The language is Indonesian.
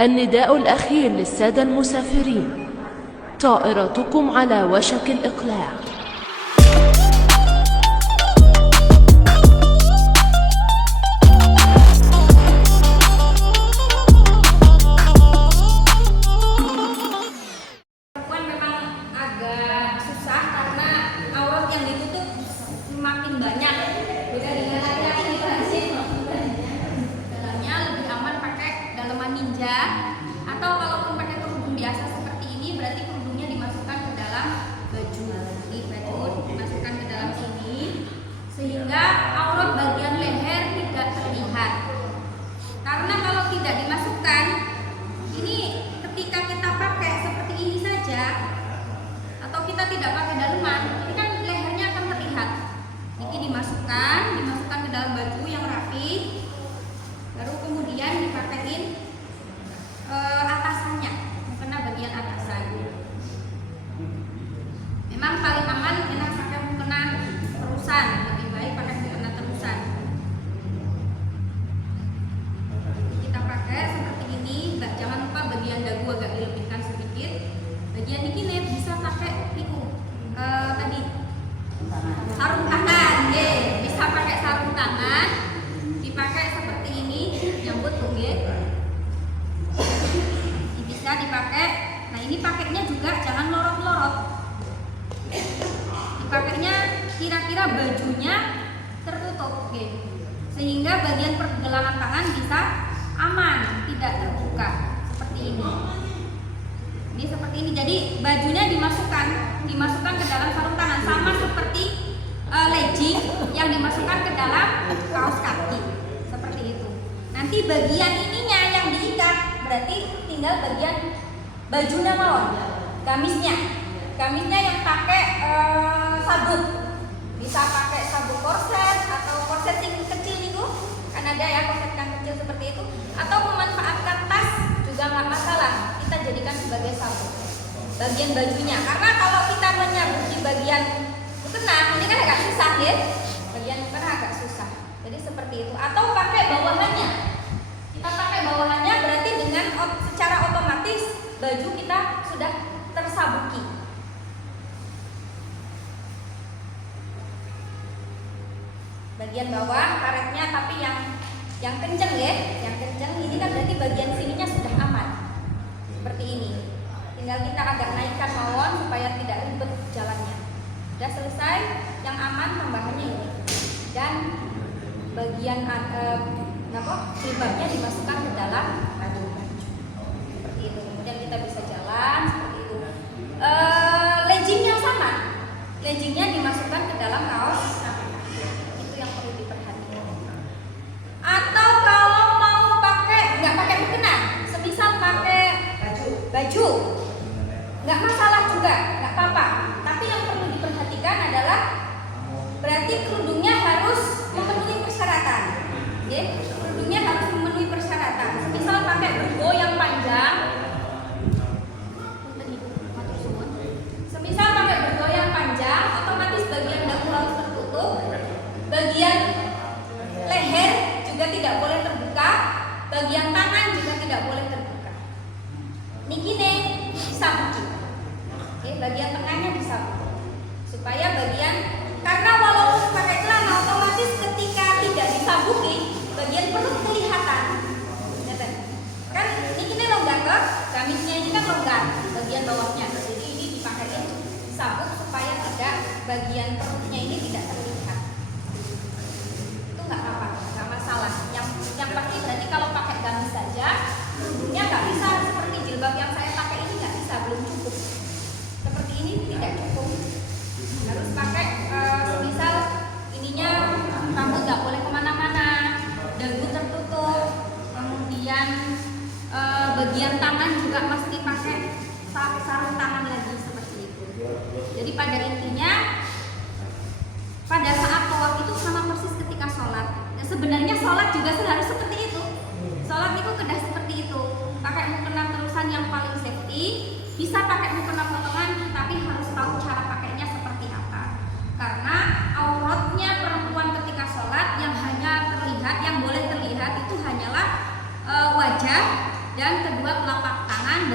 النداء الأخير للسادة المسافرين، طائرتكم على وشك الإقلاع. Atau kalaupun pakai kerudung biasa seperti ini, berarti kerudungnya dimasukkan ke dalam baju. Ini baju dimasukkan ke dalam sini sehingga aurat bagian leher tidak terlihat. Karena kalau tidak dimasukkan, ini ketika kita pakai seperti ini saja atau kita tidak pakai daleman, ini kan lehernya akan terlihat. Ini dimasukkan ke dalam baju yang rapi, baru kemudian dipakein atasannya, mukena bagian atasan. Memang paling aman enak pakai mukena terusan, lebih baik pakai mukena terusan. Kita pakai seperti ini, jangan lupa bagian dagu agak dilebihkan sedikit. Bagian ini bisa pakai piku tadi sarung tangan, bisa pakai sarung tangan, dipakai seperti ini, nyambut tuh, bisa dipakai. Nah, ini pakainya juga jangan lorot-lorot. Dipakainya kira-kira bajunya tertutup, sehingga bagian pergelangan tangan bisa aman, tidak terbuka seperti ini. Ini seperti ini. Jadi bajunya dimasukkan ke dalam sarung tangan, sama seperti legging yang dimasukkan ke dalam kaos kaki, seperti itu. Nanti bagian ininya yang diikat, berarti tinggal bagian baju mawon, gamisnya yang pakai sabuk, bisa pakai sabuk korset atau korset yang kecil nih, kan ada ya korset yang kecil seperti itu, atau memanfaatkan tas juga nggak masalah, kita jadikan sebagai sabuk bagian bajunya. Karena kalau kita menyabuki bagian mukena, ini kan agak susah ya, bagian mukena agak susah, jadi seperti itu. Atau pakai bawahannya, kita pakai bawahannya berarti dengan secara otomatis baju kita sudah tersabuki. Bagian bawah karetnya tapi yang kenceng ya, yang kenceng ini kan berarti bagian sininya sudah aman. Seperti ini. Tinggal kita agak naikkan mawon supaya tidak ribet jalannya. Sudah selesai, yang aman tambahannya ini. Dan bagian jilbabnya dimasukkan ke dalam baju. Seperti itu. Kemudian kita bisa jalan seperti itu. Leggingnya sama. Leggingnya dimasukkan ke dalam kaos. Itu yang perlu diperhatikan. Atau kalau mau nggak pakai mukena, semisal pakai baju, nggak masalah juga, nggak apa-apa. Tapi yang perlu diperhatikan adalah berarti kerudungnya harus memenuhi persyaratan. Kerudungnya harus memenuhi persyaratan. Misal pakai bergo yang panjang, semisal pakai bergo yang panjang, otomatis bagian dagu harus tertutup, bagian leher juga tidak boleh terbuka, bagian tangan juga tidak boleh terbuka. Niki disabuki, bagian tengahnya disabuki, supaya karena walaupun pakai celana otomatis ketika tidak disabuki bagian perut kelihatan. Kan ini longgar ke gamisnya, ini kan longgar bagian bawahnya. Jadi ini dipakai sabuk supaya tidak bagian perutnya ini tidak terlihat. Itu nggak apa-apa, nggak masalah. Yang pasti berarti kalau pakai gamis saja kerudungnya nggak bisa seperti jilbab yang saya pakai ini, nggak bisa, belum cukup. Seperti ini tidak cukup. Harus pakai misal ininya rambut nggak boleh kemana-mana, dagu tertutup, kemudian bagian tangan juga mesti pakai sarung tangan lagi seperti itu. Jadi pada intinya pada saat tawaf itu sama persis ketika sholat. Dan sebenarnya sholat juga harus seperti itu. Sholat itu kedah seperti itu. Pakai mukena terusan yang paling safety, bisa pakai mukena potongan, tapi harus tahu cara pakainya seperti apa. Karena auratnya perempuan ketika sholat yang hanya terlihat, yang boleh terlihat itu hanyalah wajah Dan kedua telapak tangan